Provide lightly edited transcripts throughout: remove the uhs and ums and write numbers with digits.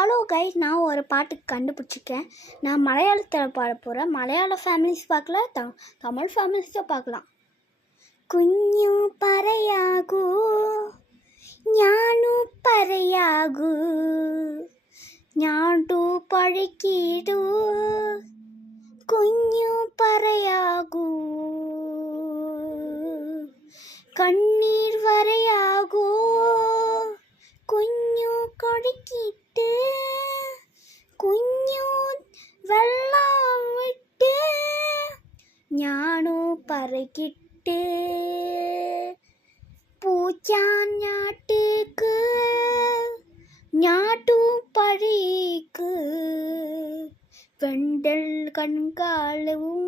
Hello guys, நான் ஒரு பாட்டுக்கு கண்டுபிடிச்சிருக்கேன். நான் மலையாளத்தில் பாட போகிறேன். மலையாள ஃபேமிலிஸ் பார்க்கல, தமிழ் ஃபேமிலிஸ் தான் பார்க்கலாம். കുഞ്ഞു പറയാകൂ, ഞാനു പറയാകൂ, ഞാടു പഴിക്കിടൂ, കുഞ്ഞു പറയാകൂ, കണ്ണീർ വരയാകൂ, കുഞ്ഞു കൊടിക്കിട്ട്, കുഞ്ഞു വെള്ളം വിട്ട്, ഞാനു പറക്കിട്ട്, പൂച്ചാഞ്ഞാട്ടുക്ക്, ഞാട്ടു പഴിക്ക്, വെണ്ടൽ കൺകാലവും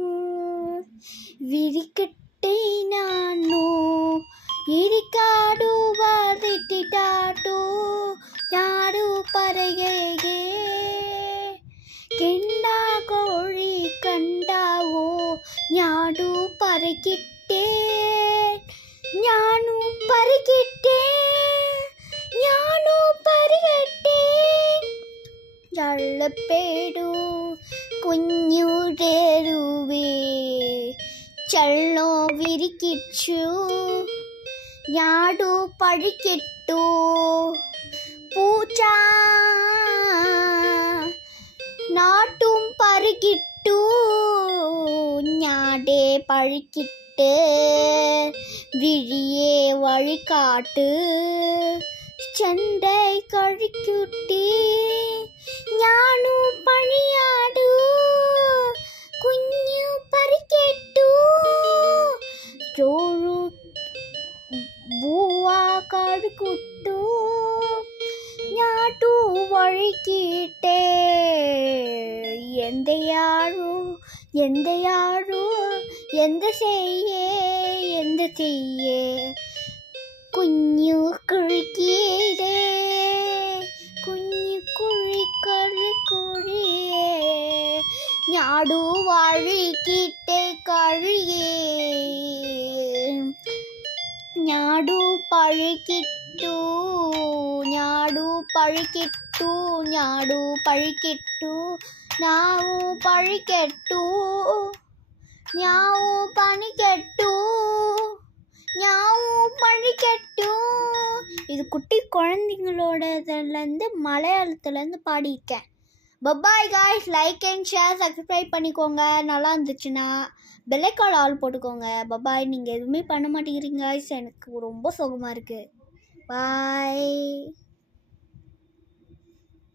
വിരിക്കട്ടെ നാനു, ഇരിക്കാടു വാതിട്ടിട്ടാട്ടു, ഞാടു പറയേ, കിണ്ടാ കോഴി കണ്ടാവോ, ഞാടു പറക്കിട്ടേ, ഞാനു പറക്കിട്ടേ, ഞാനു പറകട്ടെ, ചള്ളപ്പേടു കുഞ്ഞുടേരുവേ, ചള്ളോ വിരിക്കിച്ചു, ഞാടു പഴിക്കിട്ടു, പൂച്ച നാട്ടും പറിക്കിട്ടു, ഞാടേ പഴിക്കിട്ട്, വിഴിയെ വഴികാട്ട്, ചെണ്ടൈ കഴിക്കുട്ടി, ഞാനു പണിയാടു, കുഞ്ഞു പറിക്കിട്ടു, ചോഴു ബൂവാ കഴുകുട്ടു, ഞാട്ടു വഴിക്കിട്ടേ, എന്തെയാഴു എന്തെയാഴു, എന്ത് ചെയ്യേ, എന്ത് ചെയ്യേ, കുഞ്ഞു കുഴിക്കീരേ, കുഞ്ഞു കുഴിക്കഴിക്കുഴിയേ, ഞാടു വഴിക്കിട്ടേ കഴിയേ, ഞാടു പഴിക്കിട്ടു, ഞാടു പഴിക്കിട്ടു, ഞാടു പഴിക്കിട്ടു, ഞാവു പഴിക്കെട്ടു, ഞാവു പണിക്കെട്ടു, ഞാവു பழிக்கட்டு. இது குட்டி குழந்தைங்களோடதுலேருந்து மலையாளத்துலேருந்து பாடியிருக்கேன். Bye bye guys, like and share, subscribe பண்ணிக்கோங்க. நல்லா இருந்துச்சுன்னா பெல்லைக்கால் ஆல் போட்டுக்கோங்க. பபாய். நீங்கள் எதுவுமே பண்ண மாட்டேங்கிறீங்க காய்ஸ், எனக்கு ரொம்ப சோகமாக இருக்குது. பாய்.